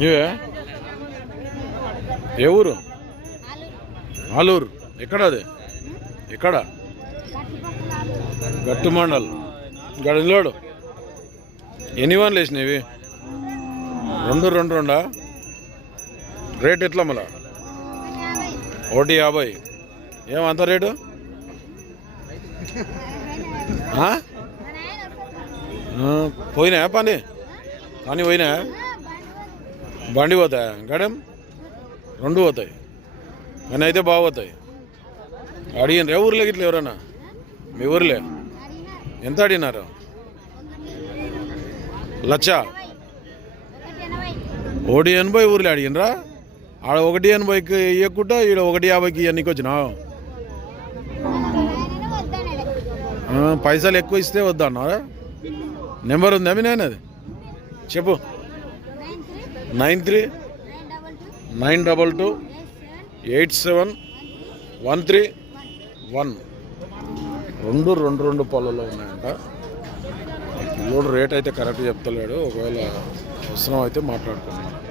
నీవే ఏ ఊరు? ఆలూరు. ఎక్కడ అది? ఎక్కడ? గట్టు మండల్. గడిలోడు ఎన్ని వన్లు వేసినవి? రెండు రెండు రెండా? రేట్ ఎట్లా మళ్ళా? ఒకటి యాభై. ఏమంత రేటు? పోయినా పని? కానీ పోయినా? బండి పోతాయా? గడం? రెండు పోతాయి. కానీ అయితే బాగోతాయి అడిగినరా. అడిగిన ఏ ఊర్లో గిట్ల ఎవరన్నా? మీ ఊర్లే? ఎంత అడిగినారు? లచ్చ? ఒకటి ఎనభై ఊర్లో అడిగినరా? ఆడ ఒకటి ఎనభైకి ఇవ్వకుండా ఈడ ఒకటి యాభైకి ఇవన్నీకి వచ్చినావు పైసలు ఎక్కువ ఇస్తే వద్దన్నారా? నెంబర్ ఉందా మీ నాయనది? చెప్పు. Nine three nine double two eight seven one three one. రెండు రెండు రెండు పళ్ళలో ఉన్నాయంట. కిలోడు రేట్ అయితే కరెక్ట్ చెప్తలేడు. ఒకవేళ అవసరం అయితే మాట్లాడుకున్నాను